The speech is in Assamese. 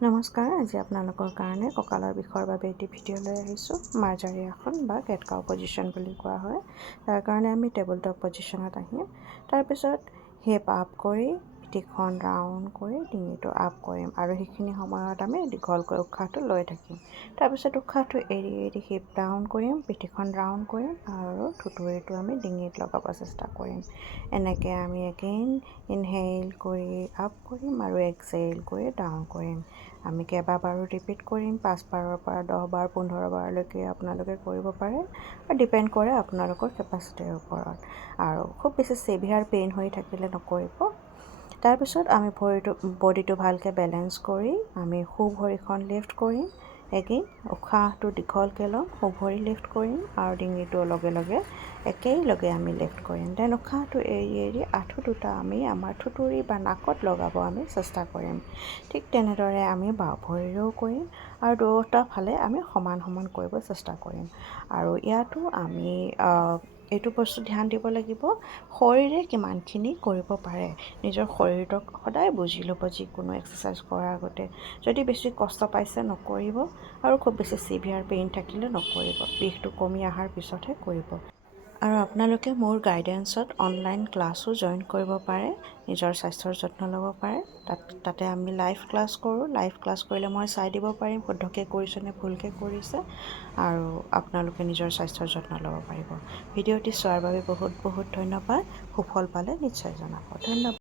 নমস্কাৰ, আজি আপোনালোকৰ কাৰণে কঁকালৰ বিষৰ বাবে এটি ভিডিঅ' লৈ আহিছোঁ। মাৰ্জাৰী আসন বা কেট কাউ পজিশ্যন বুলি কোৱা হয়। তাৰ কাৰণে আমি টেবুল টপ পজিশ্যনত আহিম। তাৰপিছত হিপ আপ কৰি পিঠিখন ৰাউণ্ড কৰি ডিঙিটো আপ কৰিম আৰু সেইখিনি সময়ত আমি দীঘলকৈ উশাহটো লৈ থাকিম। তাৰপিছত উশাহটো এৰি এৰি হিপ ডাউন কৰিম, পিঠিখন ৰাউণ্ড কৰিম আৰু থুঁতৰিটো আমি ডিঙিত লগাব চেষ্টা কৰিম। এনেকৈ আমি এগেইন ইনহেল কৰি আপ কৰিম আৰু এক্সহেল কৰি ডাউন কৰিম। আমি কেইবাবাৰো ৰিপিট কৰিম, 5 বাৰৰ পৰা 10 বাৰ 15 বাৰলৈকে আপোনালোকে কৰিব পাৰে আৰু ডিপেণ্ড কৰে আপোনালোকৰ কেপাচিটিৰ ওপৰত। আৰু খুব বেছি ছিভিয়াৰ পেইন হৈ থাকিলে নকৰিব। তাৰপিছত আমি বডিটো ভালকৈ বেলেঞ্চ কৰি আমি সোঁ ভৰিখন লিফ্ট কৰিম। এগেইন উশাহটো দীঘলকৈ ল'ম, সোঁ ভৰি লিফ্ট কৰিম আৰু ডিঙিটো লগে লগে একেলগে আমি লিফ্ট কৰিম। দেন উশাহটো এৰি এৰি আঁঠু দুটা আমি আমাৰ থুঁতৰি বা নাকত লগাব আমি চেষ্টা কৰিম। ঠিক তেনেদৰে আমি বাওঁ ভৰিৰেও কৰিম আৰু দুয়োটা ফালে আমি সমান সমান কৰিব চেষ্টা কৰিম। আৰু ইয়াতো আমি এইটো বস্তু ধ্যান দিব লাগিব, শৰীৰে কিমানখিনি কৰিব পাৰে। নিজৰ শৰীৰটোক সদায় বুজি ল'ব যিকোনো এক্সাৰচাইজ কৰাৰ আগতে। যদি বেছি কষ্ট পাইছে নকৰিব আৰু খুব বেছি ছিভিয়াৰ পেইন থাকিলে নকৰিব। বিষটো কমি অহাৰ পিছতহে কৰিব। আৰু আপোনালোকে মোৰ গাইডেন্সত অনলাইন ক্লাছো জইন কৰিব পাৰে, নিজৰ স্বাস্থ্যৰ যত্ন ল'ব পাৰে। তাতে আমি লাইভ ক্লাছ কৰোঁ। লাইভ ক্লাছ কৰিলে মই চাই দিব পাৰিম শুদ্ধকৈ কৰিছে নে ভুলকৈ কৰিছে, আৰু আপোনালোকে নিজৰ স্বাস্থ্যৰ যত্ন ল'ব পাৰিব। ভিডিঅ'টি চোৱাৰ বাবে বহুত বহুত ধন্যবাদ। সুফল পালে নিশ্চয় জনাব। ধন্যবাদ।